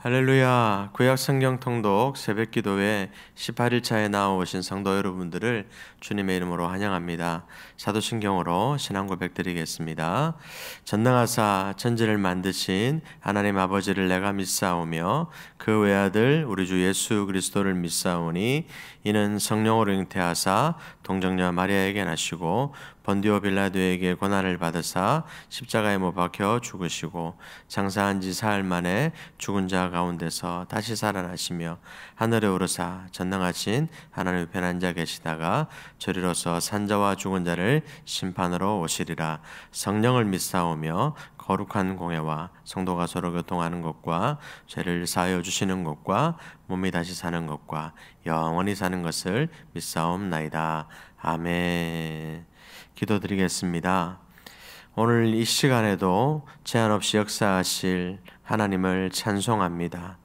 할렐루야. 구약 성경 통독 새벽 기도회 18일차에 나오신 성도 여러분들을 주님의 이름으로 환영합니다. 사도신경으로 신앙 고백 드리겠습니다. 전능하사 천지를 만드신 하나님 아버지를 내가 믿사오며 그 외아들 우리 주 예수 그리스도를 믿사오니 이는 성령으로 잉태하사 동정녀 마리아에게 나시고 본디오 빌라도에게 고난을 받으사 십자가에 못 박혀 죽으시고 장사한 지 사흘 만에 죽은 자 가운데서 다시 살아나시며 하늘에 오르사 전능하신 하나님의 편한 자 계시다가 저리로서 산자와 죽은 자를 심판으로 오시리라. 성령을 믿사오며 거룩한 공예와 성도가 서로 교통하는 것과 죄를 사하여 주시는 것과 몸이 다시 사는 것과 영원히 사는 것을 믿사옵나이다. 아멘. 기도드리겠습니다. 오늘 이 시간에도 제한 없이 역사하실 하나님을 찬송합니다.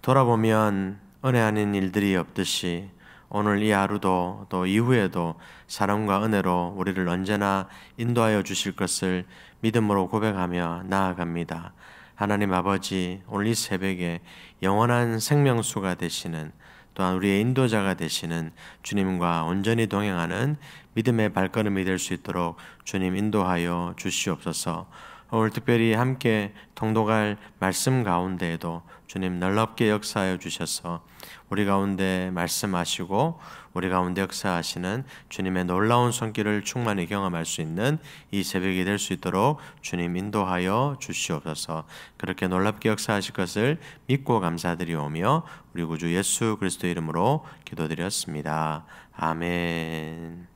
돌아보면 은혜 아닌 일들이 없듯이 오늘 이 하루도 또 이후에도 사랑과 은혜로 우리를 언제나 인도하여 주실 것을 믿음으로 고백하며 나아갑니다. 하나님 아버지, 오늘 이 새벽에 영원한 생명수가 되시는 또한 우리의 인도자가 되시는 주님과 온전히 동행하는 믿음의 발걸음이 될 수 있도록 주님 인도하여 주시옵소서. 오늘 특별히 함께 통독할 말씀 가운데에도 주님 놀랍게 역사하여 주셔서 우리 가운데 말씀하시고 우리 가운데 역사하시는 주님의 놀라운 손길을 충만히 경험할 수 있는 이 새벽이 될 수 있도록 주님 인도하여 주시옵소서. 그렇게 놀랍게 역사하실 것을 믿고 감사드리오며 우리 구주 예수 그리스도 이름으로 기도드렸습니다. 아멘.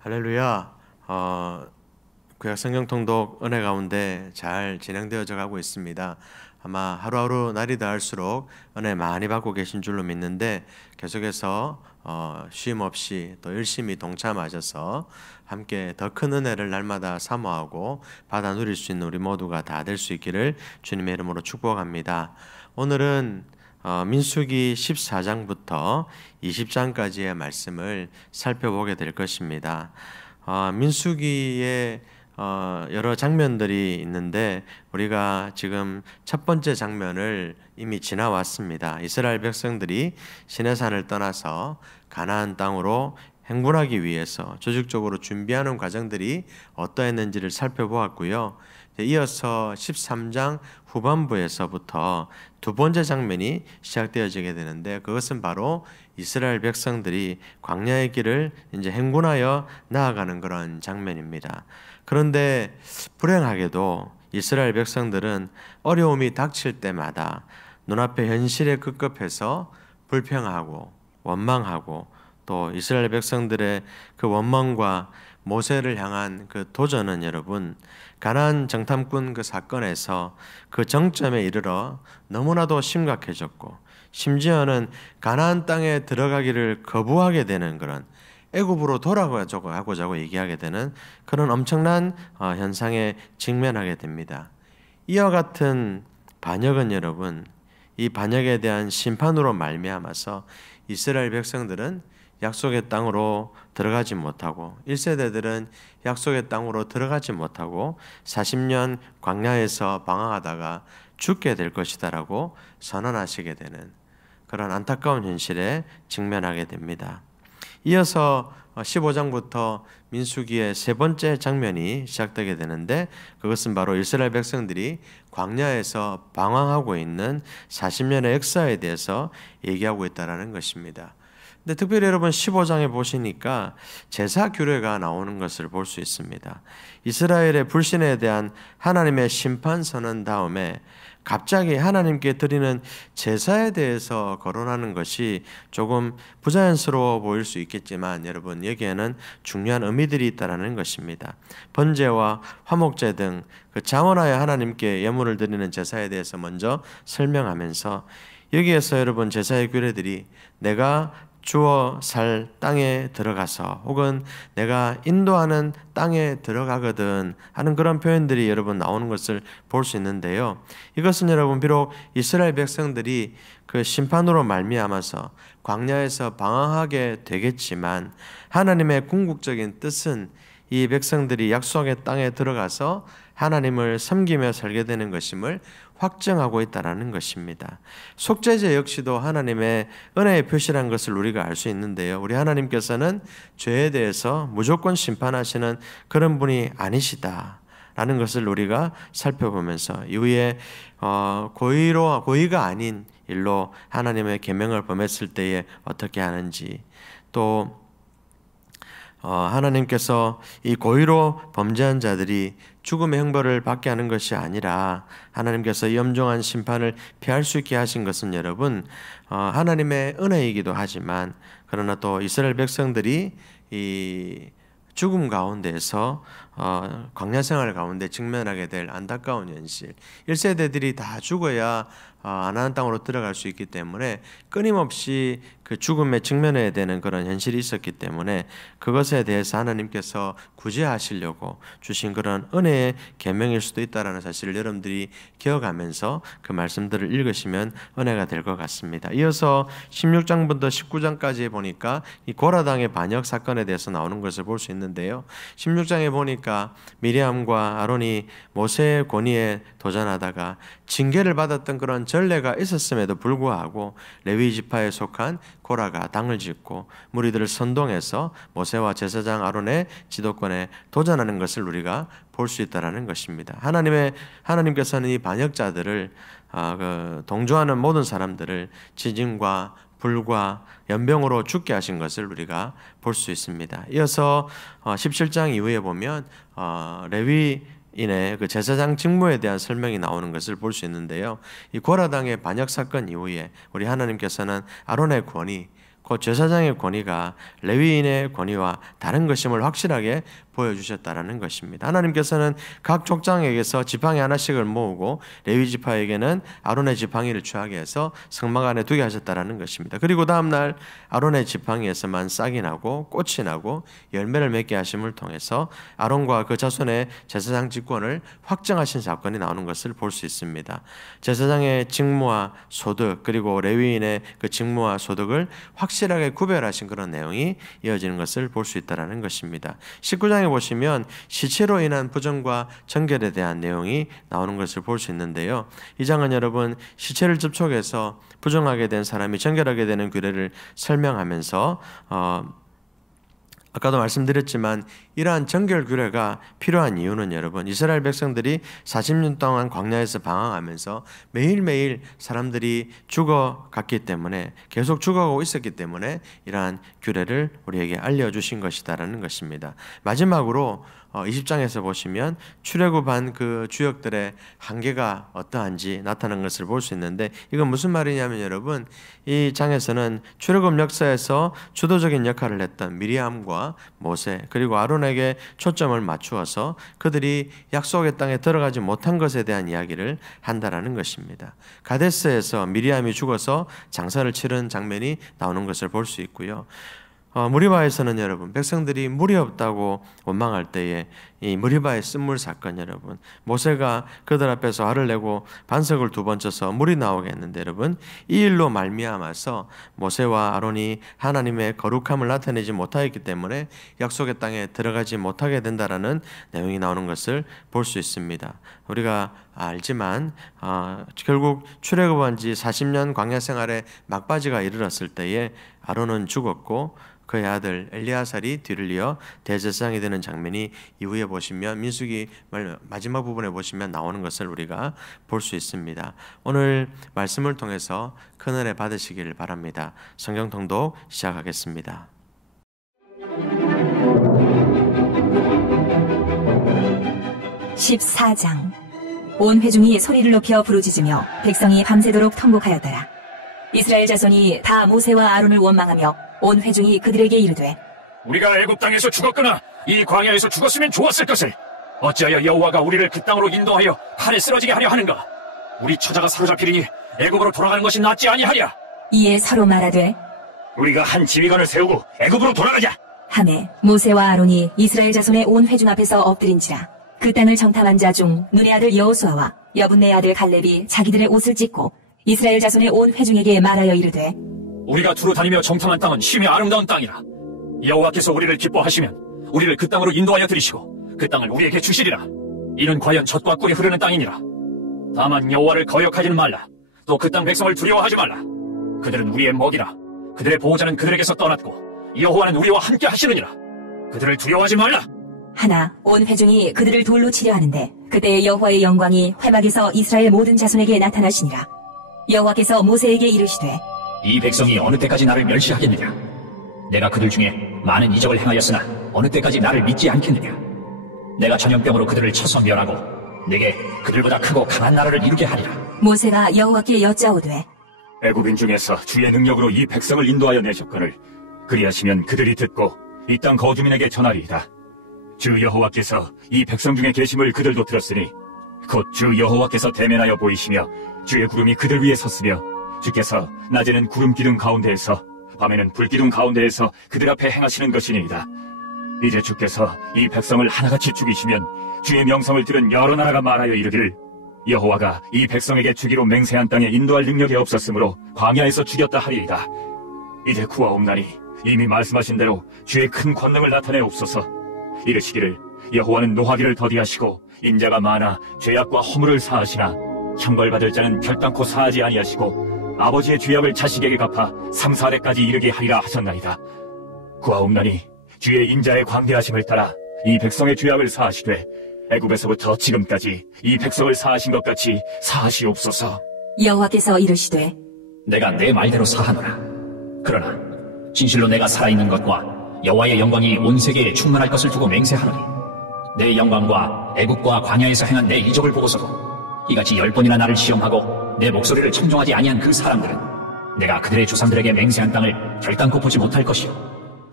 할렐루야. 구약 성경 통독 은혜 가운데 잘 진행되어져 가고 있습니다. 아마 하루하루 날이 닿을수록 은혜 많이 받고 계신 줄로 믿는데 계속해서 쉼 없이 또 열심히 동참하셔서 함께 더 큰 은혜를 날마다 사모하고 받아 누릴 수 있는 우리 모두가 다 될 수 있기를 주님의 이름으로 축복합니다. 오늘은 민수기 14장부터 20장까지의 말씀을 살펴보게 될 것입니다. 민수기의 여러 장면들이 있는데 우리가 지금 첫 번째 장면을 이미 지나왔습니다. 이스라엘 백성들이 시내산을 떠나서 가나안 땅으로 행군하기 위해서 조직적으로 준비하는 과정들이 어떠했는지를 살펴보았고요. 이어서 13장 후반부에서부터 두 번째 장면이 시작되어지게 되는데 그것은 바로 이스라엘 백성들이 광야의 길을 이제 행군하여 나아가는 그런 장면입니다. 그런데 불행하게도 이스라엘 백성들은 어려움이 닥칠 때마다 눈앞의 현실에 급급해서 불평하고 원망하고 또 이스라엘 백성들의 그 원망과 모세를 향한 그 도전은 여러분 가나안 정탐꾼 그 사건에서 그 정점에 이르러 너무나도 심각해졌고 심지어는 가나안 땅에 들어가기를 거부하게 되는 그런 애굽으로 돌아가고자 얘기하게 되는 그런 엄청난 현상에 직면하게 됩니다. 이와 같은 반역은 여러분 이 반역에 대한 심판으로 말미암아서 이스라엘 백성들은 약속의 땅으로 들어가지 못하고 1세대들은 약속의 땅으로 들어가지 못하고 40년 광야에서 방황하다가 죽게 될 것이다라고 선언하시게 되는 그런 안타까운 현실에 직면하게 됩니다. 이어서 15장부터 민수기의 세 번째 장면이 시작되게 되는데 그것은 바로 이스라엘 백성들이 광야에서 방황하고 있는 40년의 역사에 대해서 얘기하고 있다는 것입니다. 근데 특별히 여러분 15장에 보시니까 제사 규례가 나오는 것을 볼 수 있습니다. 이스라엘의 불신에 대한 하나님의 심판 선언 다음에 갑자기 하나님께 드리는 제사에 대해서 거론하는 것이 조금 부자연스러워 보일 수 있겠지만 여러분 여기에는 중요한 의미들이 있다는 것입니다. 번제와 화목제 등 그 자원하여 하나님께 예물을 드리는 제사에 대해서 먼저 설명하면서 여기에서 여러분 제사의 규례들이 내가 주어 살 땅에 들어가서 혹은 내가 인도하는 땅에 들어가거든 하는 그런 표현들이 여러분 나오는 것을 볼 수 있는데요. 이것은 여러분 비록 이스라엘 백성들이 그 심판으로 말미암아서 광야에서 방황하게 되겠지만 하나님의 궁극적인 뜻은 이 백성들이 약속의 땅에 들어가서 하나님을 섬기며 살게 되는 것임을 확증하고 있다는 것입니다. 속죄제 역시도 하나님의 은혜의 표시라는 것을 우리가 알 수 있는데요. 우리 하나님께서는 죄에 대해서 무조건 심판하시는 그런 분이 아니시다라는 것을 우리가 살펴보면서 이후에 고의가 아닌 일로 하나님의 계명을 범했을 때에 어떻게 하는지, 또 하나님께서 이 고의로 범죄한 자들이 죽음의 형벌을 받게 하는 것이 아니라 하나님께서 이 엄중한 심판을 피할 수 있게 하신 것은 여러분 하나님의 은혜이기도 하지만, 그러나 또 이스라엘 백성들이 이 죽음 가운데서 광야 생활 가운데 직면하게 될 안타까운 현실, 1세대들이 다 죽어야 가나안 땅으로 들어갈 수 있기 때문에 끊임없이 그 죽음에 직면해야 되는 그런 현실이 있었기 때문에 그것에 대해서 하나님께서 구제하시려고 주신 그런 은혜의 계명일 수도 있다는 사실을 여러분들이 기억하면서 그 말씀들을 읽으시면 은혜가 될 것 같습니다. 이어서 16장부터 19장까지 보니까 이 고라당의 반역 사건에 대해서 나오는 것을 볼 수 있는데요. 16장에 보니까 미리암과 아론이 모세의 권위에 도전하다가 징계를 받았던 그런 전례가 있었음에도 불구하고 레위 지파에 속한 고라가 당을 짓고 무리들을 선동해서 모세와 제사장 아론의 지도권에 도전하는 것을 우리가 볼 수 있다는 것입니다. 하나님께서는 이 반역자들을 동조하는 모든 사람들을 지진과 불과 연병으로 죽게 하신 것을 우리가 볼 수 있습니다. 이어서 17장 이후에 보면 레위인의 그 제사장 직무에 대한 설명이 나오는 것을 볼 수 있는데요. 이 고라당의 반역 사건 이후에 우리 하나님께서는 아론의 권위, 그 제사장의 권위가 레위인의 권위와 다른 것임을 확실하게 보여주셨다라는 것입니다. 하나님께서는 각 족장에게서 지팡이 하나씩을 모으고 레위 지파에게는 아론의 지팡이를 취하게 해서 성막 안에 두게 하셨다라는 것입니다. 그리고 다음날 아론의 지팡이에서만 싹이 나고 꽃이 나고 열매를 맺게 하심을 통해서 아론과 그 자손의 제사장 직권을 확정하신 사건이 나오는 것을 볼 수 있습니다. 제사장의 직무와 소득, 그리고 레위인의 그 직무와 소득을 확실하게 구별하신 그런 내용이 이어지는 것을 볼 수 있다는 것입니다. 19장에 보시면 시체로 인한 부정과 정결에 대한 내용이 나오는 것을 볼 수 있는데요. 이 장은 여러분 시체를 접촉해서 부정하게 된 사람이 정결하게 되는 규례를 설명하면서 아까도 말씀드렸지만 이러한 정결 규례가 필요한 이유는 여러분 이스라엘 백성들이 40년 동안 광야에서 방황하면서 매일매일 사람들이 죽어갔기 때문에, 계속 죽어가고 있었기 때문에 이러한 규례를 우리에게 알려주신 것이다라는 것입니다. 마지막으로 20장에서 보시면 출애굽한 그 주역들의 한계가 어떠한지 나타난 것을 볼 수 있는데, 이건 무슨 말이냐면 여러분 이 장에서는 출애굽 역사에서 주도적인 역할을 했던 미리암과 모세 그리고 아론에게 초점을 맞추어서 그들이 약속의 땅에 들어가지 못한 것에 대한 이야기를 한다라는 것입니다. 가데스에서 미리암이 죽어서 장사를 치른 장면이 나오는 것을 볼 수 있고요. 무리바에서는 여러분 백성들이 물이 없다고 원망할 때에 이 무리바의 쓴물 사건, 여러분 모세가 그들 앞에서 화를 내고 반석을 2번 쳐서 물이 나오게 했는데 여러분 이 일로 말미암아서 모세와 아론이 하나님의 거룩함을 나타내지 못하였기 때문에 약속의 땅에 들어가지 못하게 된다라는 내용이 나오는 것을 볼 수 있습니다. 우리가 알지만 결국 출애굽한 지 40년 광야 생활에 막바지가 이르렀을 때에 아론은 죽었고 그의 아들 엘리아살이 뒤를 이어 대제사장이 되는 장면이 이후에 보시면 민수기 마지막 부분에 보시면 나오는 것을 우리가 볼 수 있습니다. 오늘 말씀을 통해서 큰 은혜 받으시기를 바랍니다. 성경 통독 시작하겠습니다. (14장) 온 회중이 소리를 높여 부르짖으며 백성이 밤새도록 통곡하였더라. 이스라엘 자손이 다 모세와 아론을 원망하며 온 회중이 그들에게 이르되, 우리가 애굽 땅에서 죽었거나 이 광야에서 죽었으면 좋았을 것을 어찌하여 여호와가 우리를 그 땅으로 인도하여 칼에 쓰러지게 하려 하는가? 우리 처자가 사로잡히리니 애굽으로 돌아가는 것이 낫지 아니하랴? 이에 서로 말하되 우리가 한 지휘관을 세우고 애굽으로 돌아가자. 하매 모세와 아론이 이스라엘 자손의 온 회중 앞에서 엎드린지라. 그 땅을 정탐한 자 중 눈의 아들 여호수아와 여분네 아들 갈렙이 자기들의 옷을 찢고 이스라엘 자손의 온 회중에게 말하여 이르되, 우리가 두루 다니며 정탐한 땅은 심히 아름다운 땅이라. 여호와께서 우리를 기뻐하시면 우리를 그 땅으로 인도하여 들이시고 그 땅을 우리에게 주시리라. 이는 과연 젖과 꿀이 흐르는 땅이니라. 다만 여호와를 거역하지는 말라. 또 그 땅 백성을 두려워하지 말라. 그들은 우리의 먹이라. 그들의 보호자는 그들에게서 떠났고 여호와는 우리와 함께 하시느니라. 그들을 두려워하지 말라. 하나 온 회중이 그들을 돌로 치려 하는데 그때 여호와의 영광이 회막에서 이스라엘 모든 자손에게 나타나시니라. 여호와께서 모세에게 이르시되 이 백성이 어느 때까지 나를 멸시하겠느냐? 내가 그들 중에 많은 이적을 행하였으나 어느 때까지 나를 믿지 않겠느냐? 내가 전염병으로 그들을 쳐서 멸하고 내게 그들보다 크고 강한 나라를 이루게 하리라. 모세가 여호와께 여짜오되 애굽인 중에서 주의 능력으로 이 백성을 인도하여 내셨거늘 그리하시면 그들이 듣고 이 땅 거주민에게 전하리이다. 주 여호와께서 이 백성 중에 계심을 그들도 들었으니 곧 주 여호와께서 대면하여 보이시며 주의 구름이 그들 위에 섰으며 주께서 낮에는 구름 기둥 가운데에서 밤에는 불 기둥 가운데에서 그들 앞에 행하시는 것이니이다. 이제 주께서 이 백성을 하나같이 죽이시면 주의 명성을 들은 여러 나라가 말하여 이르기를 여호와가 이 백성에게 주기로 맹세한 땅에 인도할 능력이 없었으므로 광야에서 죽였다 하리이다. 이제 구하옵나니 이미 말씀하신 대로 주의 큰 권능을 나타내옵소서. 이르시기를 여호와는 노하기를 더디하시고 인자가 많아 죄악과 허물을 사하시나 형벌받을 자는 결단코 사하지 아니하시고 아버지의 죄악을 자식에게 갚아 3, 4대까지 이르게 하리라 하셨나이다. 구하옵나니 주의 인자의 광대하심을 따라 이 백성의 죄악을 사하시되 애굽에서부터 지금까지 이 백성을 사하신 것 같이 사하시옵소서. 여호와께서 이르시되 내가 내 말대로 사하노라. 그러나 진실로 내가 살아있는 것과 여호와의 영광이 온 세계에 충만할 것을 두고 맹세하노니 내 영광과 애국과 광야에서 행한 내 이적을 보고서도 이같이 10번이나 나를 시험하고 내 목소리를 청종하지 아니한 그 사람들은 내가 그들의 조상들에게 맹세한 땅을 결단코 보지 못할 것이요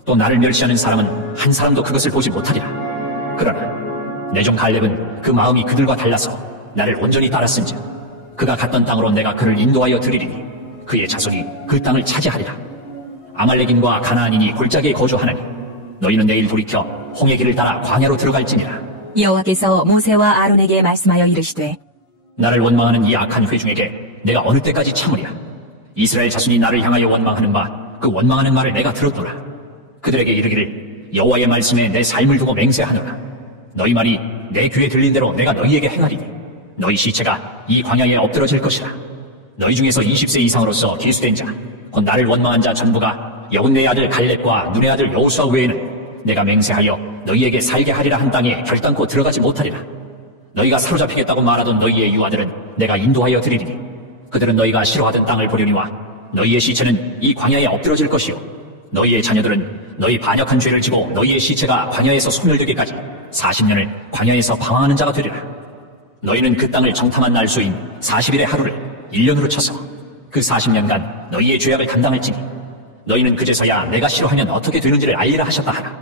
또 나를 멸시하는 사람은 한 사람도 그것을 보지 못하리라. 그러나 내 종 갈렙은 그 마음이 그들과 달라서 나를 온전히 따랐은즉 그가 갔던 땅으로 내가 그를 인도하여 드리리니 그의 자손이 그 땅을 차지하리라. 아말렉인과 가나안인이 골짜기에 거주하나니 너희는 내일 돌이켜 홍해 길을 따라 광야로 들어갈지니라. 여호와께서 모세와 아론에게 말씀하여 이르시되 나를 원망하는 이 악한 회중에게 내가 어느 때까지 참으랴. 이스라엘 자손이 나를 향하여 원망하는 바 그 원망하는 말을 내가 들었노라. 그들에게 이르기를 여호와의 말씀에 내 삶을 두고 맹세하노라. 너희 말이 내 귀에 들린 대로 내가 너희에게 행하리니 너희 시체가 이 광야에 엎드러질 것이라. 너희 중에서 20세 이상으로서 기수된 자 곧 나를 원망한 자 전부가 여분네 아들 갈렙과 눈의 아들 여호수아 외에는 내가 맹세하여 너희에게 살게 하리라 한 땅에 결단코 들어가지 못하리라. 너희가 사로잡히겠다고 말하던 너희의 유아들은 내가 인도하여 드리리니 그들은 너희가 싫어하던 땅을 보려니와 너희의 시체는 이 광야에 엎드러질 것이요 너희의 자녀들은 너희 반역한 죄를 지고 너희의 시체가 광야에서 소멸되기까지 40년을 광야에서 방황하는 자가 되리라. 너희는 그 땅을 정탐한 날수인 40일의 하루를 1년으로 쳐서 그 40년간 너희의 죄악을 감당할지니 너희는 그제서야 내가 싫어하면 어떻게 되는지를 알리라 하셨다 하나.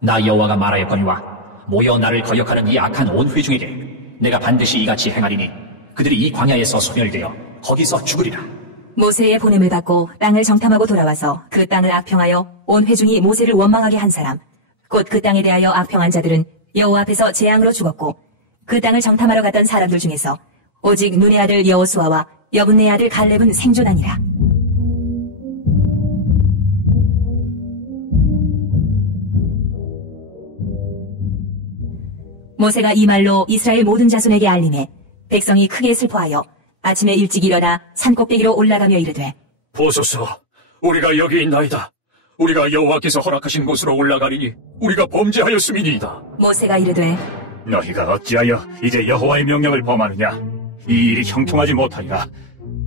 나 여호와가 말하였거니와 모여 나를 거역하는 이 악한 온 회중에게 내가 반드시 이같이 행하리니 그들이 이 광야에서 소멸되어 거기서 죽으리라. 모세의 보냄을 받고 땅을 정탐하고 돌아와서 그 땅을 악평하여 온 회중이 모세를 원망하게 한 사람 곧 그 땅에 대하여 악평한 자들은 여호와 앞에서 재앙으로 죽었고 그 땅을 정탐하러 갔던 사람들 중에서 오직 눈의 아들 여호수아와 여분네 아들 갈렙은 생존하니라. 모세가 이 말로 이스라엘 모든 자손에게 알림해 백성이 크게 슬퍼하여 아침에 일찍 일어나 산꼭대기로 올라가며 이르되 보소서, 우리가 여기 있나이다. 우리가 여호와께서 허락하신 곳으로 올라가리니 우리가 범죄하였음이니이다. 모세가 이르되 너희가 어찌하여 이제 여호와의 명령을 범하느냐? 이 일이 형통하지 못하리라.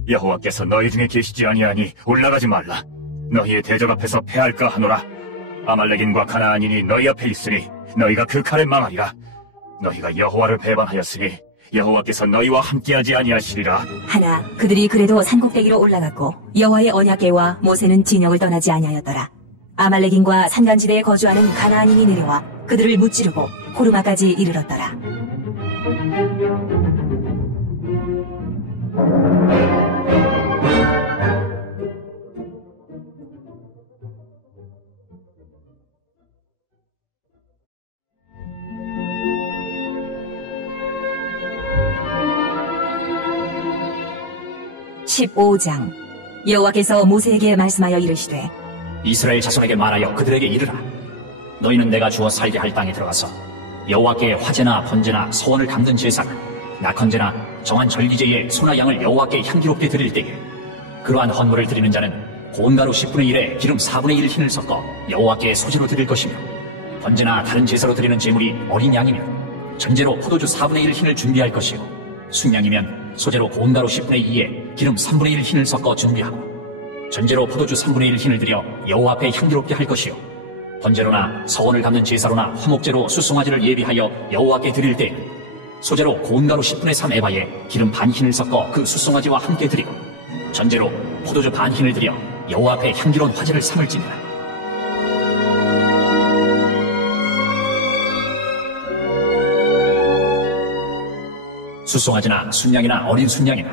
여호와께서 너희 중에 계시지 아니하니 올라가지 말라. 너희의 대적 앞에서 패할까 하노라. 아말렉인과 가나안인이 너희 앞에 있으니 너희가 그 칼에 망하리라. 너희가 여호와를 배반하였으니 여호와께서 너희와 함께하지 아니하시리라. 하나 그들이 그래도 산꼭대기로 올라갔고 여호와의 언약궤와 모세는 진영을 떠나지 아니하였더라. 아말렉인과 산간지대에 거주하는 가나안인이 내려와 그들을 무찌르고 호르마까지 이르렀더라. (15장) 여호와께서 모세에게 말씀하여 이르시되 이스라엘 자손에게 말하여 그들에게 이르라. 너희는 내가 주어 살게 할 땅에 들어가서 여호와께 화제나 번제나 서원을 갚는 제사나 낙헌제나 정한 절기제에 소나 양을 여호와께 향기롭게 드릴 때에 그러한 헌물을 드리는 자는 고운 가루 10분의 1에 기름 4분의 1 흰을 섞어 여호와께 소제로 드릴 것이며, 번제나 다른 제사로 드리는 제물이 어린 양이면 전제로 포도주 4분의 1 흰을 준비할 것이요, 순양이면 소제로 고운 가루 10분의 2에 기름 3분의 1 흰을 섞어 준비하고, 전제로 포도주 3분의 1 흰을 드려 여호와 앞에 향기롭게 할 것이요, 번제로나 서원을 갚는 제사로나 화목제로 수송아지를 예비하여 여호와께 드릴 때 소제로 고운 가루 10분의 3 에바에 기름 반 흰을 섞어 그 수송아지와 함께 드리고, 전제로 포도주 반 흰을 드려 여호와 앞에 향기로운 화제를 삼을지니라. 수송아지나 순양이나 어린 순양이나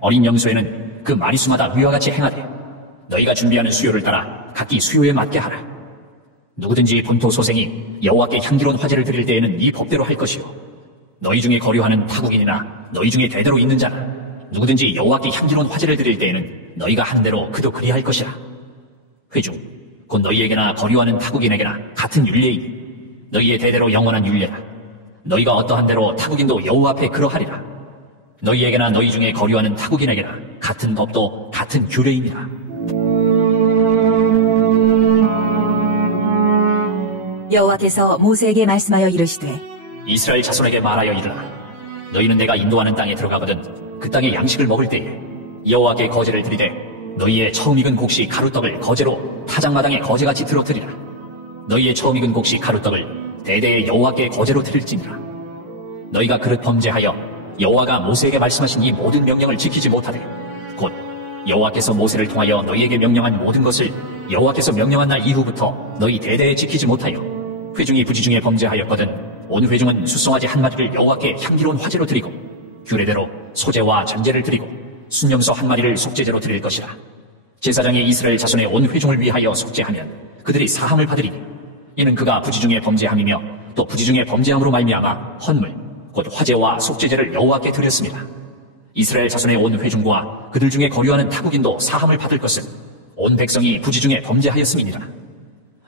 어린 염소에는 그 마리수마다 위와 같이 행하되 너희가 준비하는 수요를 따라 각기 수요에 맞게 하라. 누구든지 본토 소생이 여호와께 향기로운 화제를 드릴 때에는 이 법대로 할 것이요, 너희 중에 거류하는 타국인이나 너희 중에 대대로 있는 자나 누구든지 여호와께 향기로운 화제를 드릴 때에는 너희가 한 대로 그도 그리할 것이라. 회중 곧 너희에게나 거류하는 타국인에게나 같은 율례이니 너희의 대대로 영원한 율례라. 너희가 어떠한 대로 타국인도 여호와 앞에 그러하리라. 너희에게나 너희 중에 거류하는 타국인에게나 같은 법도 같은 규례임이라. 여호와께서 모세에게 말씀하여 이르시되 이스라엘 자손에게 말하여 이르라. 너희는 내가 인도하는 땅에 들어가거든 그 땅의 양식을 먹을 때에 여호와께 거제를 드리되 너희의 처음 익은 곡식 가루떡을 거제로 타작마당에 거제같이 들어드리라. 너희의 처음 익은 곡식 가루떡을 대대에 여호와께 거제로 드릴지니라. 너희가 그릇 범죄하여 여호와가 모세에게 말씀하신 이 모든 명령을 지키지 못하되 곧 여호와께서 모세를 통하여 너희에게 명령한 모든 것을 여호와께서 명령한 날 이후부터 너희 대대에 지키지 못하여 회중이 부지중에 범죄하였거든 온 회중은 수송아지 한 마리를 여호와께 향기로운 화제로 드리고 규례대로 소제와 전제를 드리고 순염소 한 마리를 속죄제로 드릴 것이라. 제사장이 이스라엘 자손의 온 회중을 위하여 속죄하면 그들이 사함을 받으리니 이는 그가 부지중에 범죄함이며 또 부지중에 범죄함으로 말미암아 헌물 곧 화제와 속죄제를 여호와께 드렸습니다. 이스라엘 자손의 온 회중과 그들 중에 거류하는 타국인도 사함을 받을 것은 온 백성이 부지중에 범죄하였음이니라.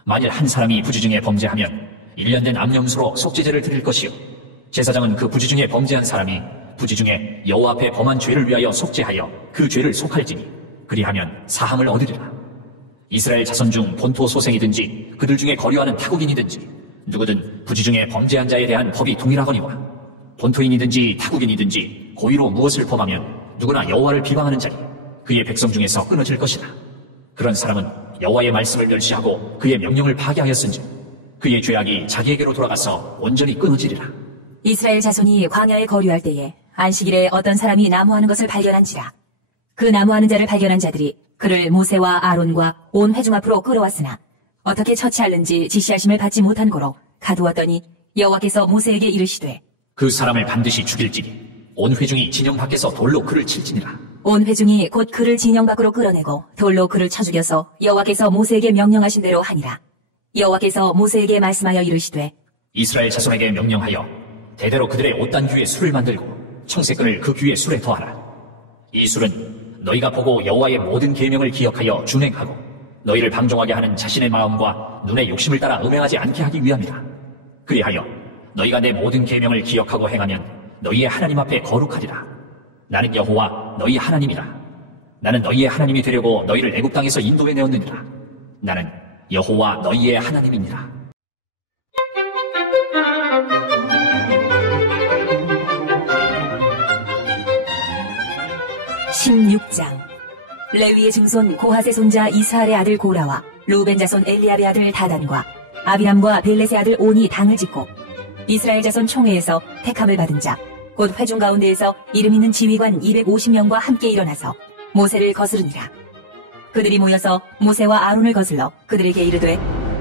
만일 한 사람이 부지중에 범죄하면 1년 된 암염소로 속죄제를 드릴 것이요, 제사장은 그 부지중에 범죄한 사람이 부지중에 여호와 앞에 범한 죄를 위하여 속죄하여 그 죄를 속할지니 그리하면 사함을 얻으리라. 이스라엘 자손 중 본토 소생이든지 그들 중에 거류하는 타국인이든지 누구든 부지중에 범죄한 자에 대한 법이 동일하거니와 본토인이든지 타국인이든지 고의로 무엇을 범하면 누구나 여호와를 비방하는 자니 그의 백성 중에서 끊어질 것이라. 그런 사람은 여호와의 말씀을 멸시하고 그의 명령을 파괴하였은즉 그의 죄악이 자기에게로 돌아가서 온전히 끊어지리라. 이스라엘 자손이 광야에 거류할 때에 안식일에 어떤 사람이 나무하는 것을 발견한지라. 그 나무하는 자를 발견한 자들이 그를 모세와 아론과 온 회중 앞으로 끌어왔으나 어떻게 처치하는지 지시하심을 받지 못한 고로 가두었더니 여호와께서 모세에게 이르시되 그 사람을 반드시 죽일지니 온 회중이 진영 밖에서 돌로 그를 칠지니라. 온 회중이 곧 그를 진영 밖으로 끌어내고 돌로 그를 쳐 죽여서 여호와께서 모세에게 명령하신 대로 하니라. 여호와께서 모세에게 말씀하여 이르시되 이스라엘 자손에게 명령하여 대대로 그들의 옷단 귀에 술을 만들고 청색끈을 그 귀에 술에 더하라. 이 술은 너희가 보고 여호와의 모든 계명을 기억하여 준행하고 너희를 방종하게 하는 자신의 마음과 눈의 욕심을 따라 음행하지 않게 하기 위함이라. 그리하여 너희가 내 모든 계명을 기억하고 행하면 너희의 하나님 앞에 거룩하리라. 나는 여호와 너희 하나님이라. 나는 너희의 하나님이 되려고 너희를 애굽 땅에서 인도해 내었느니라. 나는 여호와 너희의 하나님이니라. 16장. 레위의 증손 고핫의 손자 이스할의 아들 고라와 루벤 자손 엘리압의 아들 다단과 아비람과 벨렛의 아들 온이 당을 짓고 이스라엘 자손 총회에서 택함을 받은 자 곧 회중 가운데에서 이름 있는 지휘관 250명과 함께 일어나서 모세를 거스르니라. 그들이 모여서 모세와 아론을 거슬러 그들에게 이르되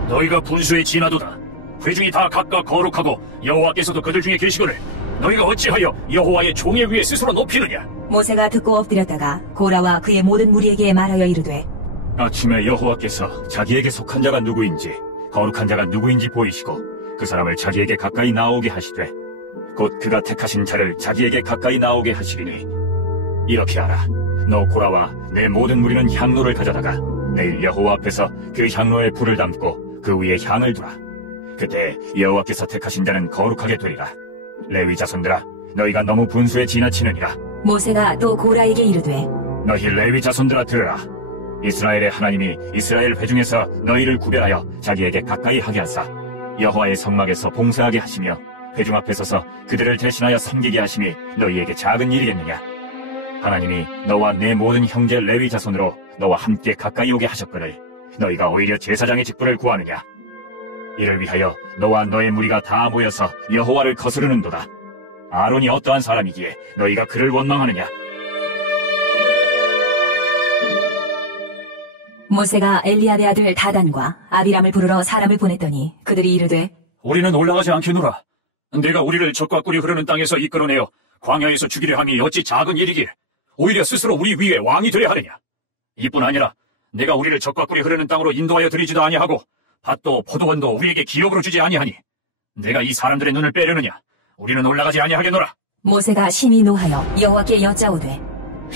너희가 분수에 지나도다. 회중이 다 각각 거룩하고 여호와께서도 그들 중에 계시거늘 너희가 어찌하여 여호와의 종의 위에 스스로 높이느냐? 모세가 듣고 엎드렸다가 고라와 그의 모든 무리에게 말하여 이르되 아침에 여호와께서 자기에게 속한 자가 누구인지 거룩한 자가 누구인지 보이시고 그 사람을 자기에게 가까이 나오게 하시되 곧 그가 택하신 자를 자기에게 가까이 나오게 하시리니 이렇게 하라. 너 고라와 내 모든 무리는 향로를 가져다가 내일 여호와 앞에서 그 향로에 불을 담고 그 위에 향을 두라. 그때 여호와께서 택하신 자는 거룩하게 되리라. 레위 자손들아, 너희가 너무 분수에 지나치느니라. 모세가 또 고라에게 이르되 너희 레위 자손들아 들으라. 이스라엘의 하나님이 이스라엘 회중에서 너희를 구별하여 자기에게 가까이 하게 하사 여호와의 성막에서 봉사하게 하시며 회중 앞에 서서 그들을 대신하여 섬기게 하심이 너희에게 작은 일이겠느냐. 하나님이 너와 내 모든 형제 레위 자손으로 너와 함께 가까이 오게 하셨거늘 너희가 오히려 제사장의 직분을 구하느냐. 이를 위하여 너와 너의 무리가 다 모여서 여호와를 거스르는도다. 아론이 어떠한 사람이기에 너희가 그를 원망하느냐. 모세가 엘리압의 아들 다단과 아비람을 부르러 사람을 보냈더니 그들이 이르되 우리는 올라가지 않겠노라. 내가 우리를 적과 꿀이 흐르는 땅에서 이끌어내어 광야에서 죽이려 함이 어찌 작은 일이길 오히려 스스로 우리 위에 왕이 되려 하느냐. 이뿐 아니라 내가 우리를 적과 꿀이 흐르는 땅으로 인도하여 드리지도 아니하고 밭도 포도원도 우리에게 기업으로 주지 아니하니 내가 이 사람들의 눈을 빼려느냐. 우리는 올라가지 아니하겠노라. 모세가 심히 노하여 여호와께 여짜오되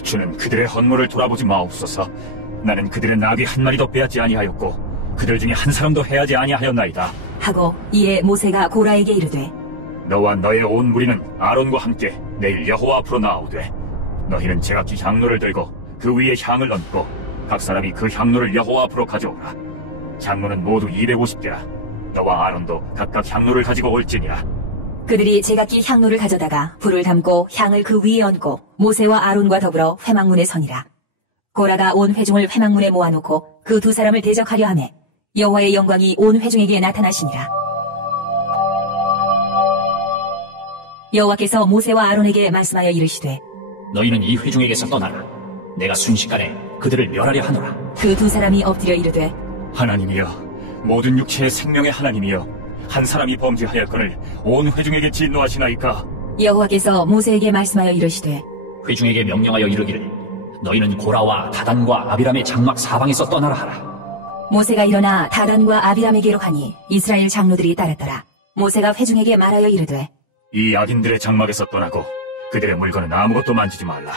주는 그들의 헌물을 돌아보지 마옵소서. 나는 그들의 나귀 한 마리도 빼앗지 아니하였고 그들 중에 한 사람도 해하지 아니하였나이다. 하고 이에 모세가 고라에게 이르되 너와 너의 온 무리는 아론과 함께 내일 여호와 앞으로 나아오되 너희는 제각기 향로를 들고 그 위에 향을 얹고 각 사람이 그 향로를 여호와 앞으로 가져오라. 향로는 모두 250개라. 너와 아론도 각각 향로를 가지고 올지니라. 그들이 제각기 향로를 가져다가 불을 담고 향을 그 위에 얹고 모세와 아론과 더불어 회막문에 서니라. 고라가 온 회중을 회막문에 모아놓고 그 두 사람을 대적하려 하매 여호와의 영광이 온 회중에게 나타나시니라. 여호와께서 모세와 아론에게 말씀하여 이르시되 너희는 이 회중에게서 떠나라. 내가 순식간에 그들을 멸하려 하노라. 그 두 사람이 엎드려 이르되 하나님이여, 모든 육체의 생명의 하나님이여, 한 사람이 범죄하였거늘 온 회중에게 진노하시나이까. 여호와께서 모세에게 말씀하여 이르시되 회중에게 명령하여 이르기를 너희는 고라와 다단과 아비람의 장막 사방에서 떠나라 하라. 모세가 일어나 다단과 아비람에게로 가니 이스라엘 장로들이 따랐더라. 모세가 회중에게 말하여 이르되 이 악인들의 장막에서 떠나고 그들의 물건은 아무것도 만지지 말라.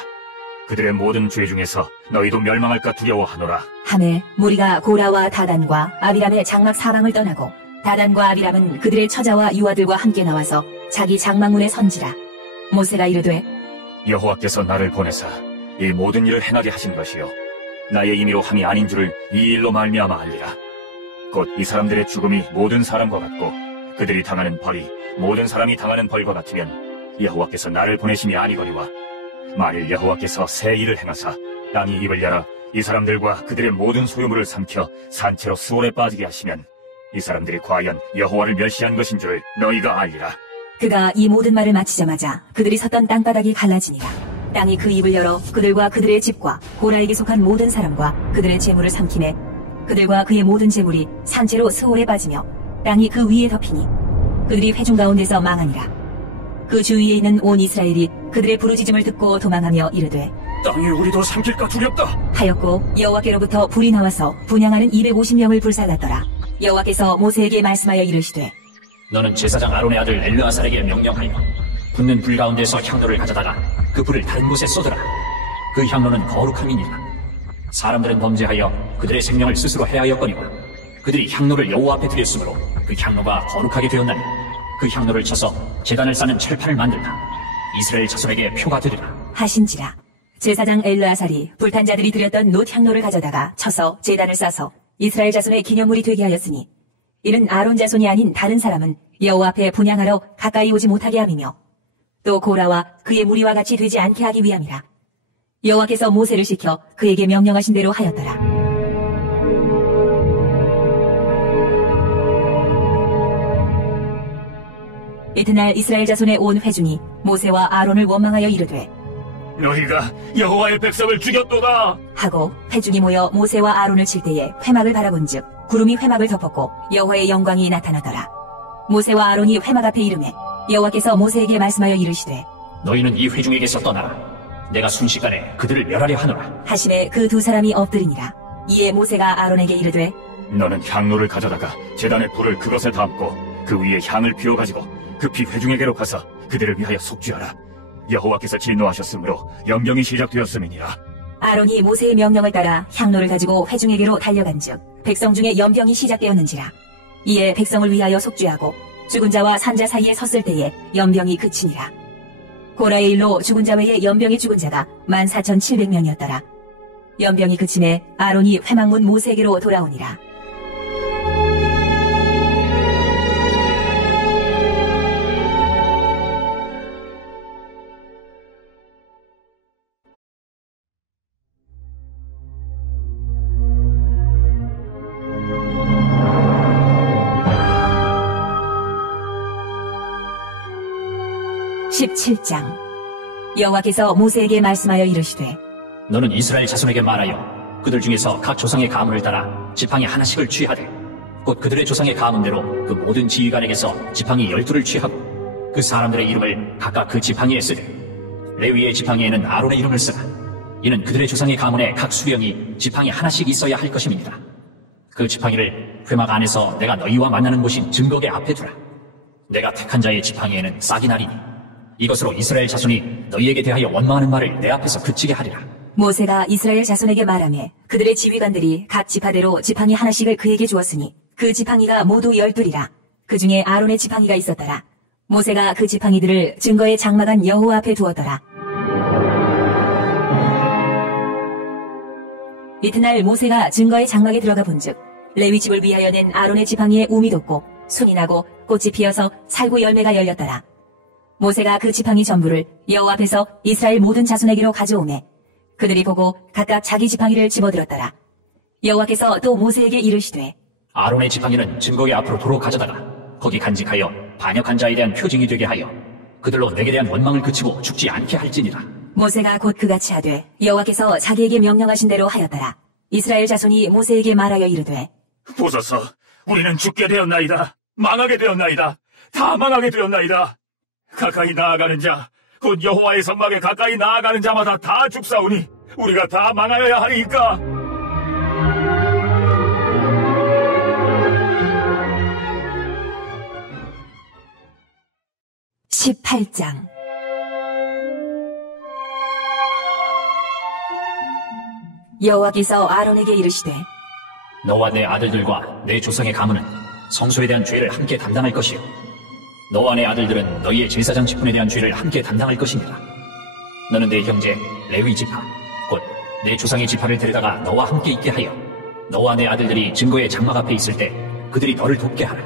그들의 모든 죄 중에서 너희도 멸망할까 두려워하노라. 하매 무리가 고라와 다단과 아비람의 장막 사방을 떠나고 다단과 아비람은 그들의 처자와 유아들과 함께 나와서 자기 장막문에 선지라. 모세가 이르되 여호와께서 나를 보내사 이 모든 일을 행하게 하신 것이요 나의 임의로 함이 아닌 줄을 이 일로 말미암아 알리라. 곧 이 사람들의 죽음이 모든 사람과 같고 그들이 당하는 벌이 모든 사람이 당하는 벌과 같으면 여호와께서 나를 보내심이 아니거니와 만일 여호와께서 새 일을 행하사 땅이 입을 열어 이 사람들과 그들의 모든 소유물을 삼켜 산채로 수월에 빠지게 하시면 이 사람들이 과연 여호와를 멸시한 것인 줄을 너희가 알리라. 그가 이 모든 말을 마치자마자 그들이 섰던 땅바닥이 갈라지니라. 땅이 그 입을 열어 그들과 그들의 집과 고라에게 속한 모든 사람과 그들의 재물을 삼키매 그들과 그의 모든 재물이 산채로 스올에 빠지며 땅이 그 위에 덮이니 그들이 회중 가운데서 망하니라. 그 주위에 있는 온 이스라엘이 그들의 부르짖음을 듣고 도망하며 이르되 땅이 우리도 삼킬까 두렵다 하였고 여호와께로부터 불이 나와서 분향하는 250명을 불살랐더라. 여호와께서 모세에게 말씀하여 이르시되 너는 제사장 아론의 아들 엘르아살에게 명령하여 붙는 불 가운데서 향로를 가져다가 그 불을 다른 곳에 쏟으라. 그 향로는 거룩함이니라. 사람들은 범죄하여 그들의 생명을 스스로 해하였거니와 그들이 향로를 여호와 앞에 드렸으므로 그 향로가 거룩하게 되었나니 그 향로를 쳐서 제단을 싸는 철판을 만들라. 이스라엘 자손에게 표가 되리라 하신지라. 제사장 엘르아살이 불탄 자들이 드렸던 놋 향로를 가져다가 쳐서 제단을 싸서 이스라엘 자손의 기념물이 되게 하였으니 이는 아론 자손이 아닌 다른 사람은 여호와 앞에 분향하러 가까이 오지 못하게 함이며 또 고라와 그의 무리와 같이 되지 않게 하기 위함이라. 여호와께서 모세를 시켜 그에게 명령하신 대로 하였더라. 이튿날 이스라엘 자손의 온 회중이 모세와 아론을 원망하여 이르되 너희가 여호와의 백성을 죽였도다 하고 회중이 모여 모세와 아론을 칠 때에 회막을 바라본즉 구름이 회막을 덮었고 여호와의 영광이 나타나더라. 모세와 아론이 회막 앞에 이르매 여호와께서 모세에게 말씀하여 이르시되 너희는 이 회중에게서 떠나라. 내가 순식간에 그들을 멸하려 하노라. 하심에 그 두 사람이 엎드리니라. 이에 모세가 아론에게 이르되 너는 향로를 가져다가 제단의 불을 그것에 담고 그 위에 향을 피워가지고 급히 회중에게로 가서 그들을 위하여 속죄하라. 여호와께서 진노하셨으므로 연병이 시작되었음이니라. 아론이 모세의 명령을 따라 향로를 가지고 회중에게로 달려간즉 백성 중에 연병이 시작되었는지라. 이에 백성을 위하여 속죄하고 죽은 자와 산 자 사이에 섰을 때에 연병이 그치니라. 고라의 일로 죽은 자 외에 연병이 죽은 자가 14,700명이었더라. 연병이 그침에 아론이 회막문 모세에게로 돌아오니라. (17장) 여호와께서 모세에게 말씀하여 이르시되 너는 이스라엘 자손에게 말하여 그들 중에서 각 조상의 가문을 따라 지팡이 하나씩을 취하되 곧 그들의 조상의 가문대로 그 모든 지휘관에게서 지팡이 12를 취하고 그 사람들의 이름을 각각 그 지팡이에 쓰되 레위의 지팡이에는 아론의 이름을 쓰라. 이는 그들의 조상의 가문에 각 수령이 지팡이 하나씩 있어야 할 것임이니라. 그 지팡이를 회막 안에서 내가 너희와 만나는 곳인 증거계 앞에 두라. 내가 택한 자의 지팡이에는 싹이 나리니 이것으로 이스라엘 자손이 너희에게 대하여 원망하는 말을 내 앞에서 그치게 하리라. 모세가 이스라엘 자손에게 말하며 그들의 지휘관들이 각 지파대로 지팡이 하나씩을 그에게 주었으니 그 지팡이가 모두 12이라. 그 중에 아론의 지팡이가 있었더라. 모세가 그 지팡이들을 증거의 장막안 여호와 앞에 두었더라. 이튿날 모세가 증거의 장막에 들어가 본즉 레위 집을 위하여 낸 아론의 지팡이에 움이 돋고 순이 나고 꽃이 피어서 살구 열매가 열렸더라. 모세가 그 지팡이 전부를 여호와 앞에서 이스라엘 모든 자손에게로 가져오매 그들이 보고 각각 자기 지팡이를 집어들었더라. 여호와께서 또 모세에게 이르시되 아론의 지팡이는 증거계 앞으로 도로 가져다가 거기 간직하여 반역한 자에 대한 표징이 되게 하여 그들로 내게 대한 원망을 그치고 죽지 않게 할지니라. 모세가 곧 그같이 하되 여호와께서 자기에게 명령하신 대로 하였더라. 이스라엘 자손이 모세에게 말하여 이르되 보소서, 우리는 죽게 되었나이다. 망하게 되었나이다. 다 망하게 되었나이다. 가까이 나아가는 자, 곧 여호와의 성막에 가까이 나아가는 자마다 다 죽사오니 우리가 다 망하여야 하리이까. (18장) 여호와께서 아론에게 이르시되 너와 내 아들들과 내 조상의 가문은 성소에 대한 죄를 함께 담당할 것이요 너와 내 아들들은 너희의 제사장 직분에 대한 죄를 함께 담당할 것이니라. 너는 내 형제 레위 지파 곧 내 조상의 지파를 데려다가 너와 함께 있게 하여 너와 내 아들들이 증거의 장막 앞에 있을 때 그들이 너를 돕게 하라.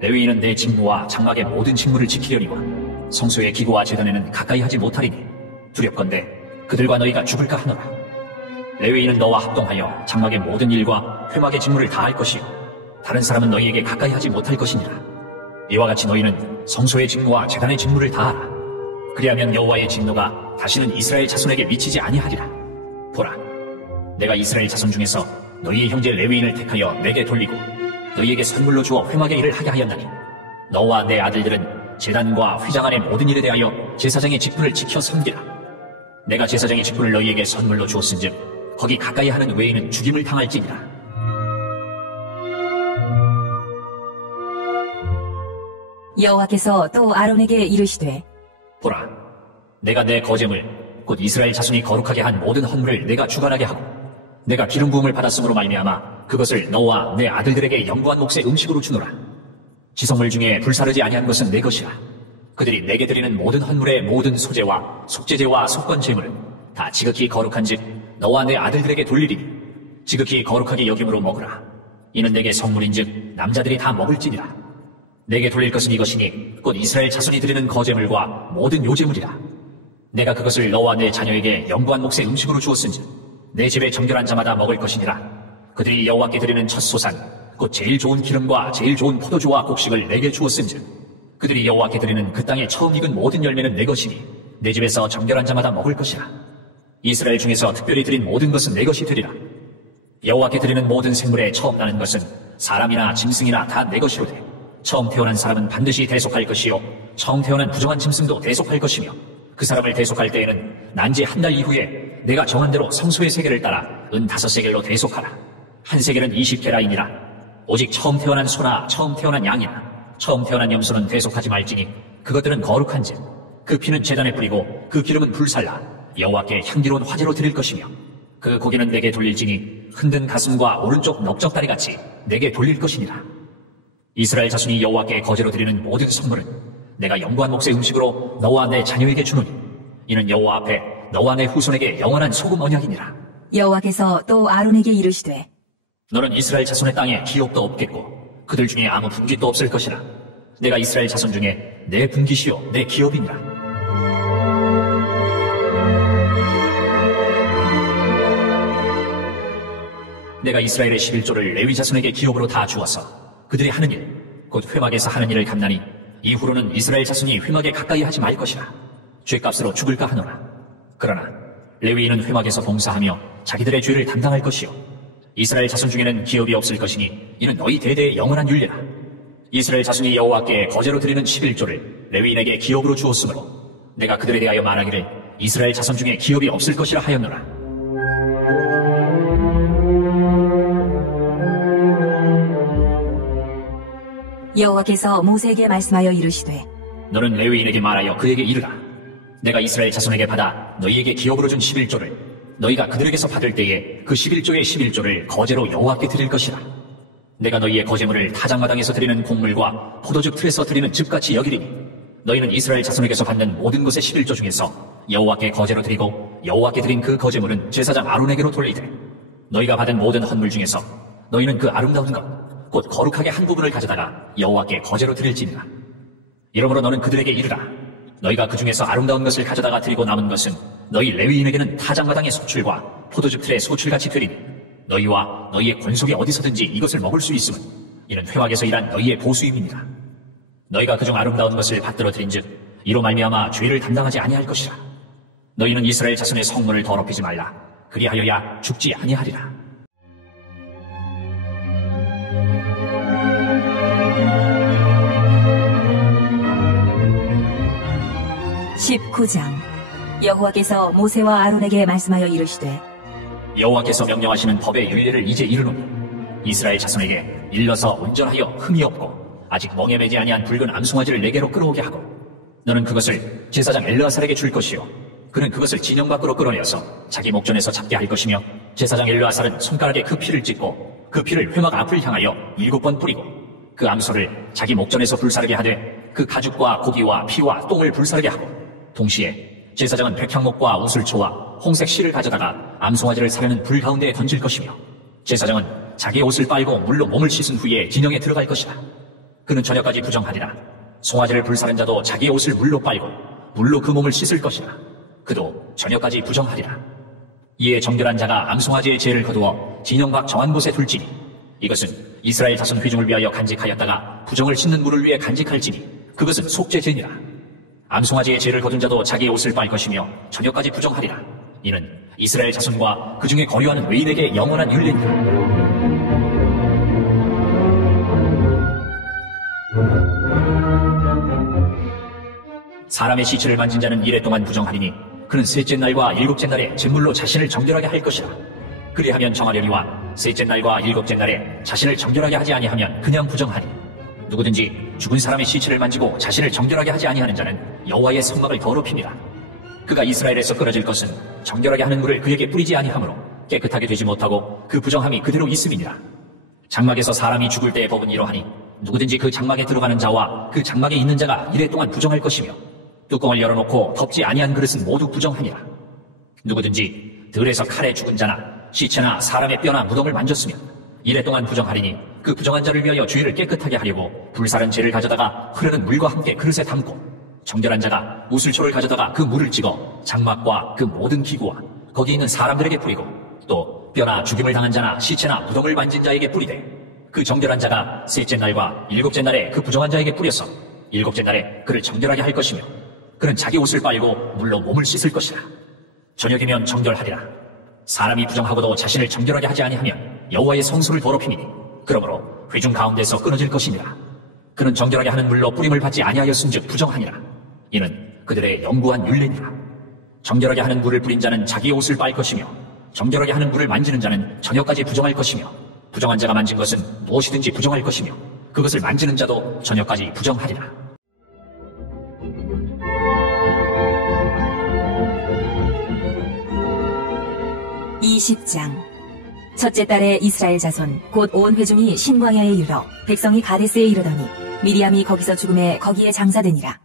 레위인은 내 직무와 장막의 모든 직무를 지키려니와 성소의 기구와 제단에는 가까이 하지 못하리니 두렵건대 그들과 너희가 죽을까 하노라. 레위인은 너와 합동하여 장막의 모든 일과 회막의 직무를 다 할 것이요 다른 사람은 너희에게 가까이 하지 못할 것이니라. 이와 같이 너희는 성소의 직무와 제단의 직무를 다하라. 그리하면 여호와의 진노가 다시는 이스라엘 자손에게 미치지 아니하리라. 보라, 내가 이스라엘 자손 중에서 너희의 형제 레위인을 택하여 내게 돌리고 너희에게 선물로 주어 회막의 일을 하게 하였나니 너와 내 아들들은 제단과 휘장 안의 모든 일에 대하여 제사장의 직분을 지켜 섬기라. 내가 제사장의 직분을 너희에게 선물로 주었은즉 거기 가까이 하는 외인은 죽임을 당할지니라. 여호와께서 또 아론에게 이르시되 보라, 내가 내 거제물 곧 이스라엘 자손이 거룩하게 한 모든 헌물을 내가 주관하게 하고 내가 기름 부음을 받았으므로 말미암아 그것을 너와 내 아들들에게 영구한 몫의 음식으로 주노라. 지성물 중에 불사르지 아니한 것은 내 것이라. 그들이 내게 드리는 모든 헌물의 모든 소제와 속죄제와 속건 제물은 다 지극히 거룩한즉 너와 내 아들들에게 돌리리니 지극히 거룩하게 여김으로 먹으라. 이는 내게 성물인즉 남자들이 다 먹을지니라. 내게 돌릴 것은 이것이니 곧 이스라엘 자손이 드리는 거제물과 모든 요제물이라. 내가 그것을 너와 내 자녀에게 영구한 몫의 음식으로 주었은즉 내 집에 정결한 자마다 먹을 것이니라. 그들이 여호와께 드리는 첫 소산 곧 제일 좋은 기름과 제일 좋은 포도주와 곡식을 내게 주었은즉 그들이 여호와께 드리는 그 땅에 처음 익은 모든 열매는 내 것이니 내 집에서 정결한 자마다 먹을 것이라. 이스라엘 중에서 특별히 드린 모든 것은 내 것이 되리라. 여호와께 드리는 모든 생물에 처음 나는 것은 사람이나 짐승이나 다 내 것이로되 처음 태어난 사람은 반드시 대속할 것이요 처음 태어난 부정한 짐승도 대속할 것이며 그 사람을 대속할 때에는 난지 한 달 이후에 내가 정한 대로 성소의 세겔을 따라 은 5세겔로 대속하라. 한 세겔은 20게라이니라. 오직 처음 태어난 소나 처음 태어난 양이나 처음 태어난 염소는 대속하지 말지니 그것들은 거룩한즉 그 피는 제단에 뿌리고 그 기름은 불살라 여호와께 향기로운 화제로 드릴 것이며 그 고기는 내게 돌릴지니 흔든 가슴과 오른쪽 넓적다리 같이 내게 돌릴 것이니라. 이스라엘 자손이 여호와께 거제로 드리는 모든 선물은 내가 영구한 몫의 음식으로 너와 내 자녀에게 주노니 이는 여호와 앞에 너와 내 후손에게 영원한 소금 언약이니라. 여호와께서 또 아론에게 이르시되 너는 이스라엘 자손의 땅에 기업도 없겠고 그들 중에 아무 분깃도 없을 것이라. 내가 이스라엘 자손 중에 내 분깃이요 내 기업이니라. 내가 이스라엘의 11조를 레위 자손에게 기업으로 다 주어서 그들이 하는 일, 곧 회막에서 하는 일을 감나니 이후로는 이스라엘 자손이 회막에 가까이 하지 말 것이라. 죄값으로 죽을까 하노라. 그러나 레위인은 회막에서 봉사하며 자기들의 죄를 담당할 것이요 이스라엘 자손 중에는 기업이 없을 것이니 이는 너희 대대의 영원한 율례라. 이스라엘 자손이 여호와께 거제로 드리는 11조를 레위인에게 기업으로 주었으므로 내가 그들에 대하여 말하기를 이스라엘 자손 중에 기업이 없을 것이라 하였노라. 여호와께서 모세에게 말씀하여 이르시되 너는 레위인에게 말하여 그에게 이르라. 내가 이스라엘 자손에게 받아 너희에게 기업으로 준 11조를 너희가 그들에게서 받을 때에 그 11조의 11조를 거제로 여호와께 드릴 것이라. 내가 너희의 거제물을 타작마당에서 드리는 곡물과 포도즙 틀에서 드리는 즙같이 여기리니 너희는 이스라엘 자손에게서 받는 모든 것의 11조 중에서 여호와께 거제로 드리고 여호와께 드린 그 거제물은 제사장 아론에게로 돌리되 너희가 받은 모든 헌물 중에서 너희는 그 아름다운 것 곧 거룩하게 한 부분을 가져다가 여호와께 거제로 드릴지니라. 이러므로 너는 그들에게 이르라. 너희가 그 중에서 아름다운 것을 가져다가 드리고 남은 것은 너희 레위인에게는 타작마당의 소출과 포도즙 틀의 소출같이 되리니 너희와 너희의 권속이 어디서든지 이것을 먹을 수 있음은 이는 회막에서 일한 너희의 보수임이니라. 너희가 그중 아름다운 것을 받들어 드린즉 이로 말미암아 죄를 담당하지 아니할 것이라. 너희는 이스라엘 자손의 성문을 더럽히지 말라. 그리하여야 죽지 아니하리라. 19장 여호와께서 모세와 아론에게 말씀하여 이르시되 여호와께서 명령하시는 법의 율례를 이제 이르노니 이스라엘 자손에게 일러서 온전하여 흠이 없고 아직 멍에 매지 아니한 붉은 암송아지를 내게로 끌어오게 하고 너는 그것을 제사장 엘르아살에게 줄 것이요 그는 그것을 진영 밖으로 끌어내어서 자기 목전에서 잡게 할 것이며 제사장 엘르아살은 손가락에 그 피를 찢고 그 피를 회막 앞을 향하여 7번 뿌리고 그 암소를 자기 목전에서 불사르게 하되 그 가죽과 고기와 피와 똥을 불사르게 하고 동시에 제사장은 백향목과 우슬초와 홍색 실을 가져다가 암송아지를 사려는 불 가운데에 던질 것이며 제사장은 자기 옷을 빨고 물로 몸을 씻은 후에 진영에 들어갈 것이다. 그는 저녁까지 부정하리라. 송아지를 불사른 자도 자기의 옷을 물로 빨고 물로 그 몸을 씻을 것이라. 그도 저녁까지 부정하리라. 이에 정결한 자가 암송아지의 죄를 거두어 진영 밖 정한 곳에 둘지니 이것은 이스라엘 자손 회중을 위하여 간직하였다가 부정을 씻는 물을 위해 간직할지니 그것은 속죄죄니라. 암송아지의 죄를 거둔 자도 자기의 옷을 빨 것이며 저녁까지 부정하리라. 이는 이스라엘 자손과 그 중에 거류하는 외인에게 영원한 율례니라. 사람의 시체를 만진 자는 이래 동안 부정하리니 그는 셋째 날과 일곱째 날에 제물로 자신을 정결하게 할 것이라. 그리하면 정하려니와 셋째 날과 일곱째 날에 자신을 정결하게 하지 아니하면 그냥 부정하니 누구든지 죽은 사람의 시체를 만지고 자신을 정결하게 하지 아니하는 자는 여호와의 성막을 더럽힙니다. 그가 이스라엘에서 끊어질 것은 정결하게 하는 물을 그에게 뿌리지 아니하므로 깨끗하게 되지 못하고 그 부정함이 그대로 있음이니라. 장막에서 사람이 죽을 때의 법은 이러하니 누구든지 그 장막에 들어가는 자와 그 장막에 있는 자가 이래 동안 부정할 것이며 뚜껑을 열어놓고 덮지 아니한 그릇은 모두 부정하니라. 누구든지 들에서 칼에 죽은 자나 시체나 사람의 뼈나 무덤을 만졌으면 이래 동안 부정하리니 그 부정한 자를 위하여 죄를 깨끗하게 하려고 불사른 재를 가져다가 흐르는 물과 함께 그릇에 담고 정결한 자가 우슬초를 가져다가 그 물을 찍어 장막과 그 모든 기구와 거기 있는 사람들에게 뿌리고 또 뼈나 죽임을 당한 자나 시체나 무덤을 만진 자에게 뿌리되 그 정결한 자가 셋째 날과 일곱째 날에 그 부정한 자에게 뿌려서 일곱째 날에 그를 정결하게 할 것이며 그는 자기 옷을 빨고 물로 몸을 씻을 것이라. 저녁이면 정결하리라. 사람이 부정하고도 자신을 정결하게 하지 아니하면 여호와의 성소를 더럽히니 그러므로 회중 가운데서 끊어질 것이니라. 그는 정결하게 하는 물로 뿌림을 받지 아니하였은즉 부정하니라. 이는 그들의 영구한 율례니라. 정결하게 하는 물을 뿌린 자는 자기 옷을 빨 것이며 정결하게 하는 물을 만지는 자는 저녁까지 부정할 것이며 부정한 자가 만진 것은 무엇이든지 부정할 것이며 그것을 만지는 자도 저녁까지 부정하리라. (20장) 첫째 달에 이스라엘 자손 곧 온 회중이 신광야에 이르러 백성이 가데스에 이르더니 미리암이 거기서 죽음에 거기에 장사되니라.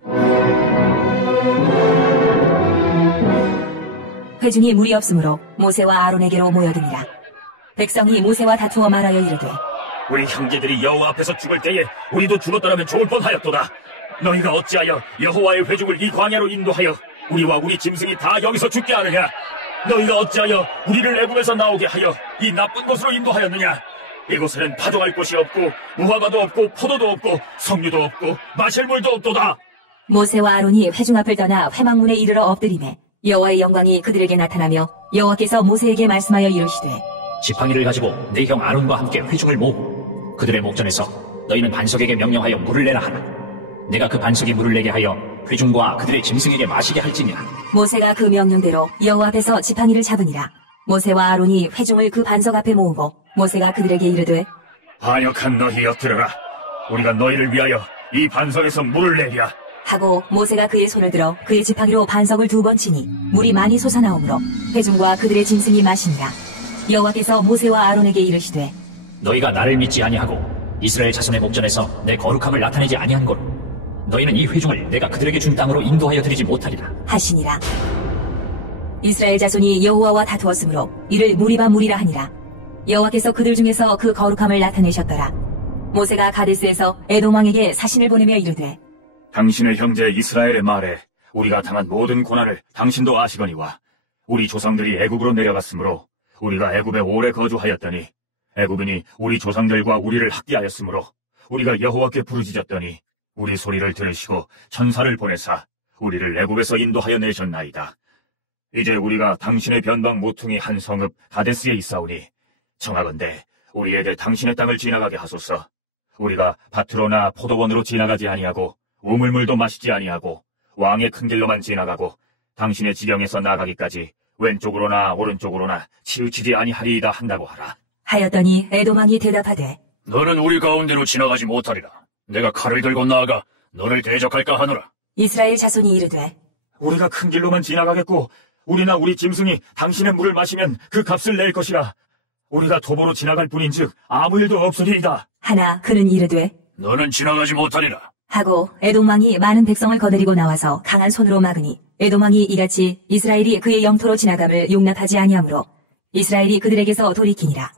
회중이 물이 없으므로 모세와 아론에게로 모여드니라. 백성이 모세와 다투어 말하여 이르되 우리 형제들이 여호와 앞에서 죽을 때에 우리도 죽었더라면 좋을 뻔하였도다. 너희가 어찌하여 여호와의 회중을 이 광야로 인도하여 우리와 우리 짐승이 다 여기서 죽게 하느냐? 너희가 어찌하여 우리를 애굽에서 나오게 하여 이 나쁜 곳으로 인도하였느냐? 이곳에는 파종할 곳이 없고 무화과도 없고 포도도 없고 석류도 없고 마실 물도 없도다. 모세와 아론이 회중 앞을 떠나 회막문에 이르러 엎드리매 여호와의 영광이 그들에게 나타나며 여호와께서 모세에게 말씀하여 이르시되 지팡이를 가지고 네 형 아론과 함께 회중을 모으고 그들의 목전에서 너희는 반석에게 명령하여 물을 내라 하나 내가 그 반석에 물을 내게 하여 회중과 그들의 짐승에게 마시게 할지니라. 모세가 그 명령대로 여호와 앞에서 지팡이를 잡으니라. 모세와 아론이 회중을 그 반석 앞에 모으고 모세가 그들에게 이르되 반역한 너희여 들으라. 우리가 너희를 위하여 이 반석에서 물을 내랴. 하고 모세가 그의 손을 들어 그의 지팡이로 반석을 2번 치니 물이 많이 솟아나오므로 회중과 그들의 짐승이 마시니라. 여호와께서 모세와 아론에게 이르시되 너희가 나를 믿지 아니하고 이스라엘 자손의 목전에서 내 거룩함을 나타내지 아니한 고로 너희는 이 회중을 내가 그들에게 준 땅으로 인도하여 드리지 못하리라 하시니라. 이스라엘 자손이 여호와와 다투었으므로 이를 무리바 무리라 하니라. 여호와께서 그들 중에서 그 거룩함을 나타내셨더라. 모세가 가데스에서 에돔 왕에게 사신을 보내며 이르되 당신의 형제 이스라엘의 말에 우리가 당한 모든 고난을 당신도 아시거니와 우리 조상들이 애굽으로 내려갔으므로 우리가 애굽에 오래 거주하였더니 애굽인이 우리 조상들과 우리를 학대하였으므로 우리가 여호와께 부르짖었더니 우리 소리를 들으시고 천사를 보내사 우리를 애굽에서 인도하여 내셨나이다. 이제 우리가 당신의 변방 모퉁이 한 성읍 가데스에 있사오니 청하건대 우리에게 당신의 땅을 지나가게 하소서. 우리가 밭으로나 포도원으로 지나가지 아니하고 우물물도 마시지 아니하고 왕의 큰 길로만 지나가고 당신의 지령에서 나가기까지 왼쪽으로나 오른쪽으로나 치우치지 아니하리이다 한다고 하라. 하였더니 에돔 왕이 대답하되 너는 우리 가운데로 지나가지 못하리라. 내가 칼을 들고 나아가 너를 대적할까 하노라. 이스라엘 자손이 이르되 우리가 큰 길로만 지나가겠고 우리나 우리 짐승이 당신의 물을 마시면 그 값을 낼 것이라. 우리가 도보로 지나갈 뿐인즉 아무 일도 없으리이다. 하나 그는 이르되 너는 지나가지 못하리라. 하고 에돔 왕이 많은 백성을 거느리고 나와서 강한 손으로 막으니 에돔 왕이 이같이 이스라엘이 그의 영토로 지나감을 용납하지 아니하므로 이스라엘이 그들에게서 돌이키니라.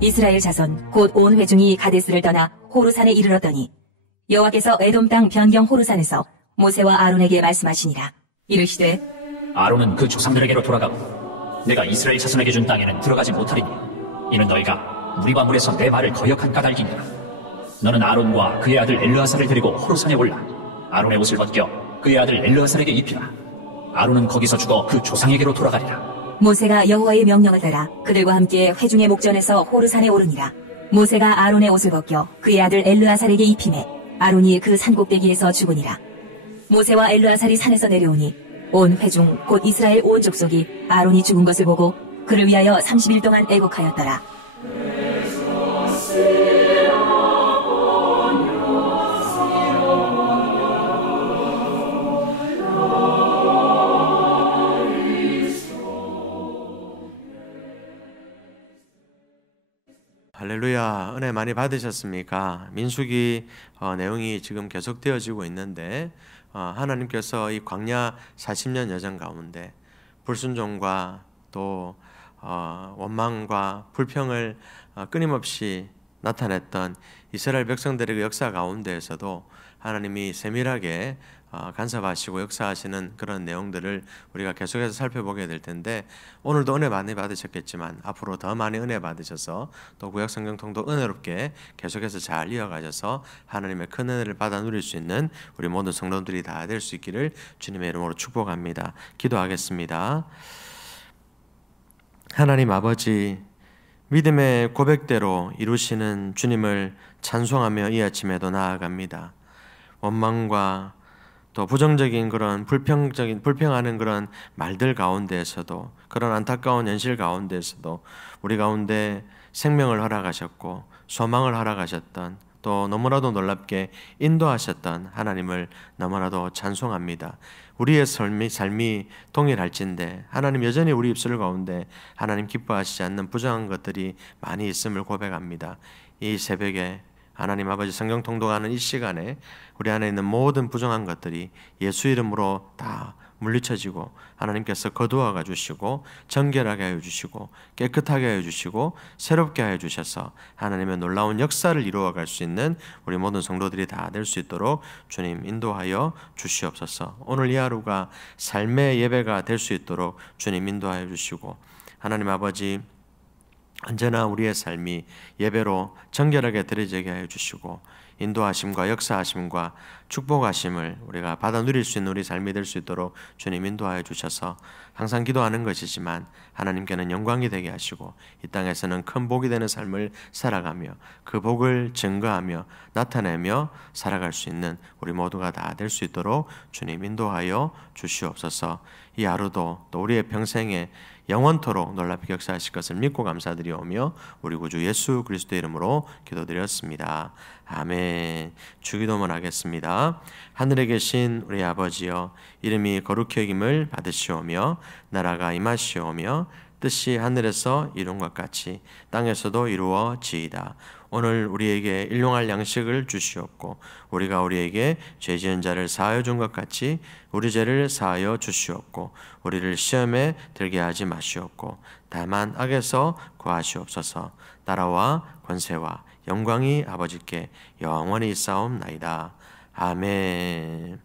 이스라엘 자손 곧 온 회중이 가데스를 떠나 호르산에 이르렀더니 여호와께서 에돔 땅 변경 호르산에서 모세와 아론에게 말씀하시니라. 이르시되 아론은 그 조상들에게로 돌아가고 내가 이스라엘 자손에게 준 땅에는 들어가지 못하리니 이는 너희가 무리와 물에서 내 발을 거역한 까닭이니라. 너는 아론과 그의 아들 엘르아살을 데리고 호르산에 올라 아론의 옷을 벗겨 그의 아들 엘르아살에게 입히라. 아론은 거기서 죽어 그 조상에게로 돌아가리라. 모세가 여호와의 명령을 따라 그들과 함께 회중의 목전에서 호르산에 오르니라. 모세가 아론의 옷을 벗겨 그의 아들 엘르아살에게 입히매 아론이 그 산꼭대기에서 죽으니라. 모세와 엘르아살이 산에서 내려오니 온 회중 곧 이스라엘 온 족속이 아론이 죽은 것을 보고 그를 위하여 30일 동안 애곡하였더라. 할렐루야. 은혜 많이 받으셨습니까? 민수기 내용이 지금 계속되어지고 있는데 하나님께서 이 광야 40년 여정 가운데 불순종과 또 원망과 불평을 끊임없이 나타냈던 이스라엘 백성들의 역사 가운데에서도 하나님이 세밀하게 간섭하시고 역사하시는 그런 내용들을 우리가 계속해서 살펴보게 될 텐데 오늘도 은혜 많이 받으셨겠지만 앞으로 더 많이 은혜 받으셔서 또 구약성경통도 은혜롭게 계속해서 잘 이어가셔서 하나님의 큰 은혜를 받아 누릴 수 있는 우리 모든 성도들이 다 될 수 있기를 주님의 이름으로 축복합니다. 기도하겠습니다. 하나님 아버지, 믿음의 고백대로 이루시는 주님을 찬송하며 이 아침에도 나아갑니다. 원망과 또 부정적인 그런 불평하는 그런 말들 가운데에서도 그런 안타까운 현실 가운데에서도 우리 가운데 생명을 허락하셨고 소망을 허락하셨던 또 너무나도 놀랍게 인도하셨던 하나님을 너무나도 찬송합니다. 우리의 삶이 동일할진데 하나님 여전히 우리 입술 가운데 하나님 기뻐하시지 않는 부정한 것들이 많이 있음을 고백합니다. 이 새벽에 하나님 아버지 성경 통독하는 이 시간에 우리 안에 있는 모든 부정한 것들이 예수 이름으로 다 물리쳐지고 하나님께서 거두어가 주시고 정결하게 하여 주시고 깨끗하게 하여 주시고 새롭게 하여 주셔서 하나님의 놀라운 역사를 이루어갈 수 있는 우리 모든 성도들이 다 될 수 있도록 주님 인도하여 주시옵소서. 오늘 이 하루가 삶의 예배가 될 수 있도록 주님 인도하여 주시고 하나님 아버지 언제나 우리의 삶이 예배로 정결하게 드려지게 하여 주시고 인도하심과 역사하심과 축복하심을 우리가 받아 누릴 수 있는 우리 삶이 될 수 있도록 주님 인도하여 주셔서 항상 기도하는 것이지만 하나님께는 영광이 되게 하시고 이 땅에서는 큰 복이 되는 삶을 살아가며 그 복을 증거하며 나타내며 살아갈 수 있는 우리 모두가 다 될 수 있도록 주님 인도하여 주시옵소서. 이 하루도 또 우리의 평생에 영원토록 놀랍게 역사하실 것을 믿고 감사드리오며 우리 구주 예수 그리스도의 이름으로 기도드렸습니다. 아멘. 주기도문 하겠습니다. 하늘에 계신 우리 아버지여, 이름이 거룩히 여김을 받으시오며 나라가 임하시오며 뜻이 하늘에서 이룬 것 같이 땅에서도 이루어지이다. 오늘 우리에게 일용할 양식을 주시옵고 우리가 우리에게 죄 지은 자를 사하여 준 것 같이 우리 죄를 사하여 주시옵고 우리를 시험에 들게 하지 마시옵고 다만 악에서 구하시옵소서. 나라와 권세와 영광이 아버지께 영원히 있사옵나이다. 아멘.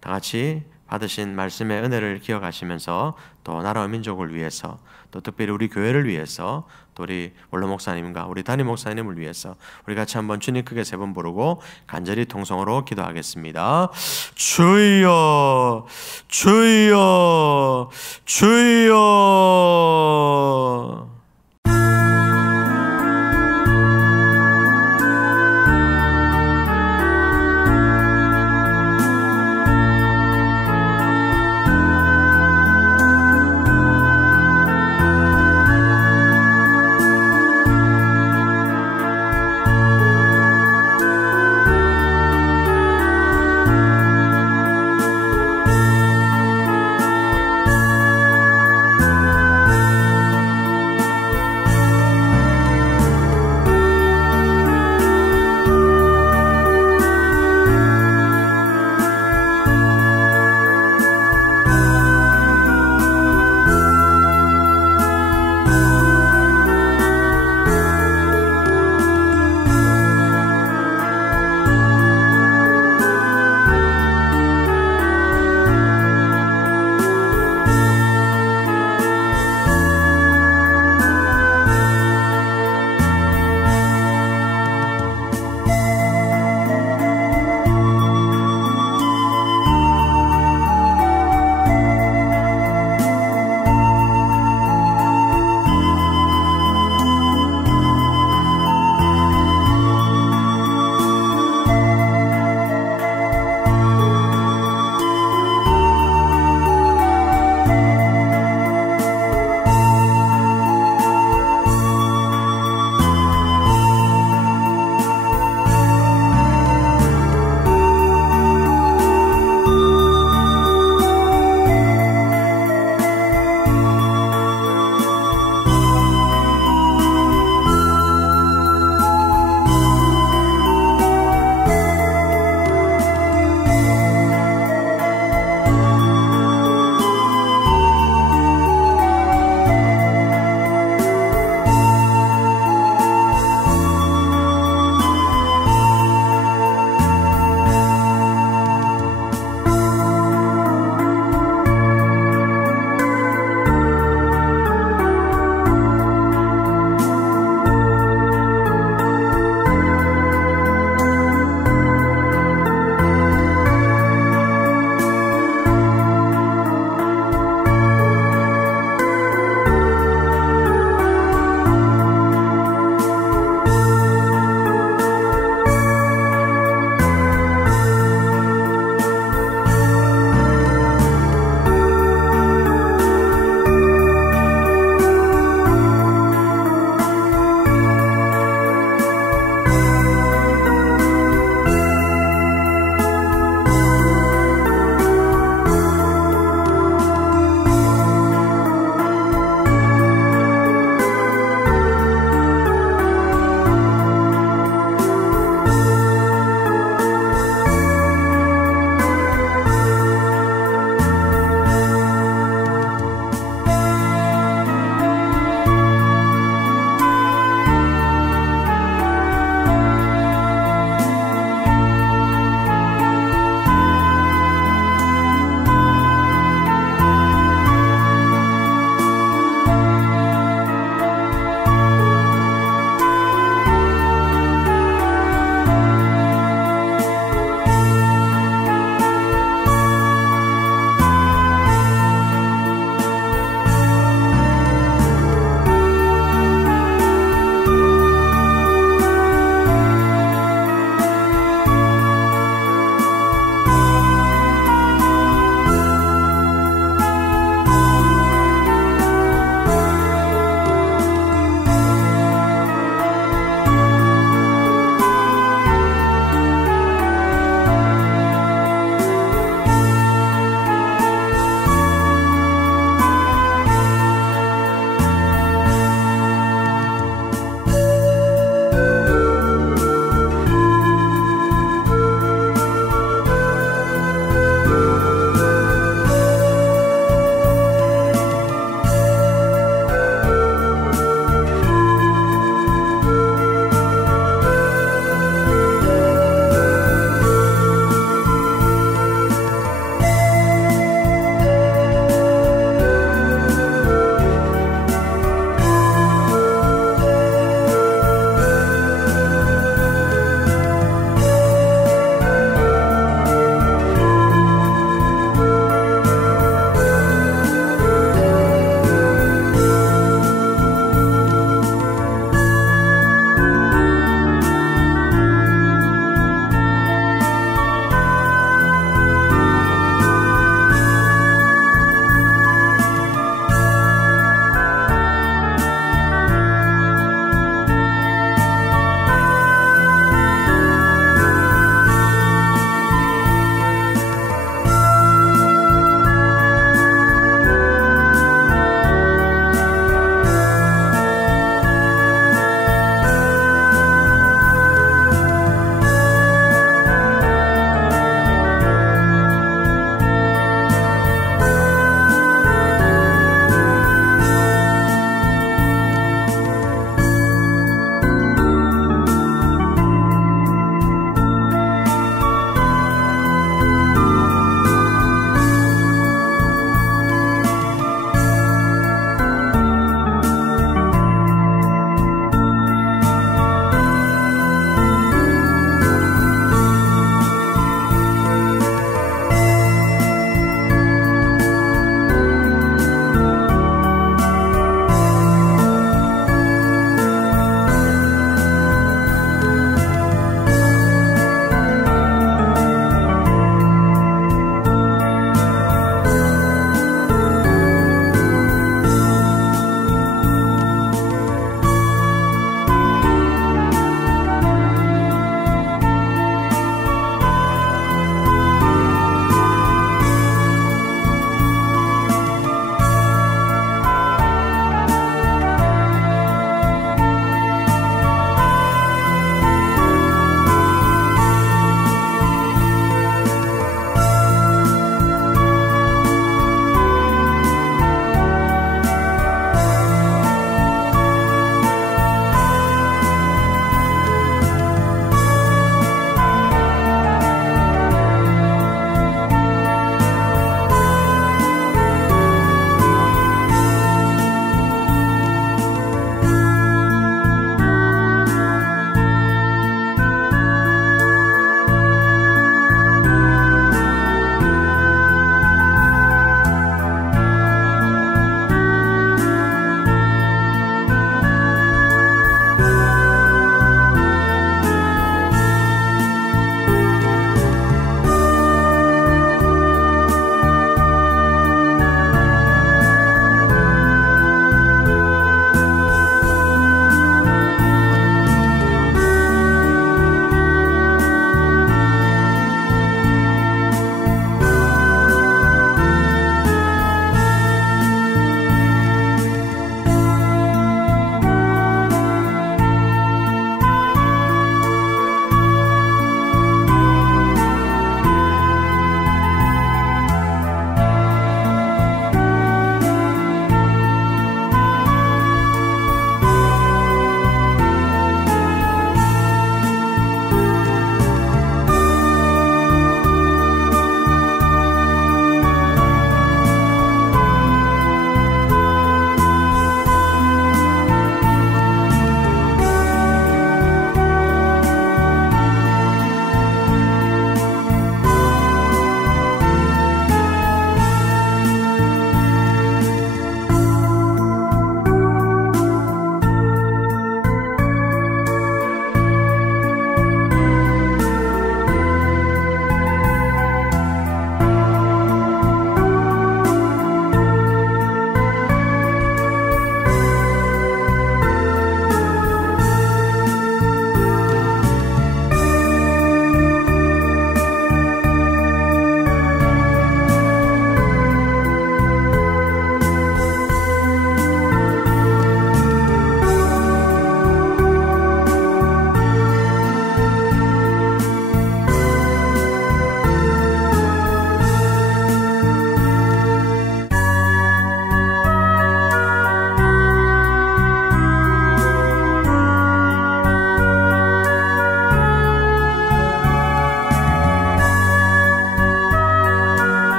다 같이 받으신 말씀의 은혜를 기억하시면서 또 나라와 민족을 위해서 또 특별히 우리 교회를 위해서 또 우리 원로 목사님과 우리 담임 목사님을 위해서 우리 같이 한번 주님 크게 3번 부르고 간절히 통성으로 기도하겠습니다. 주여 주여 주여.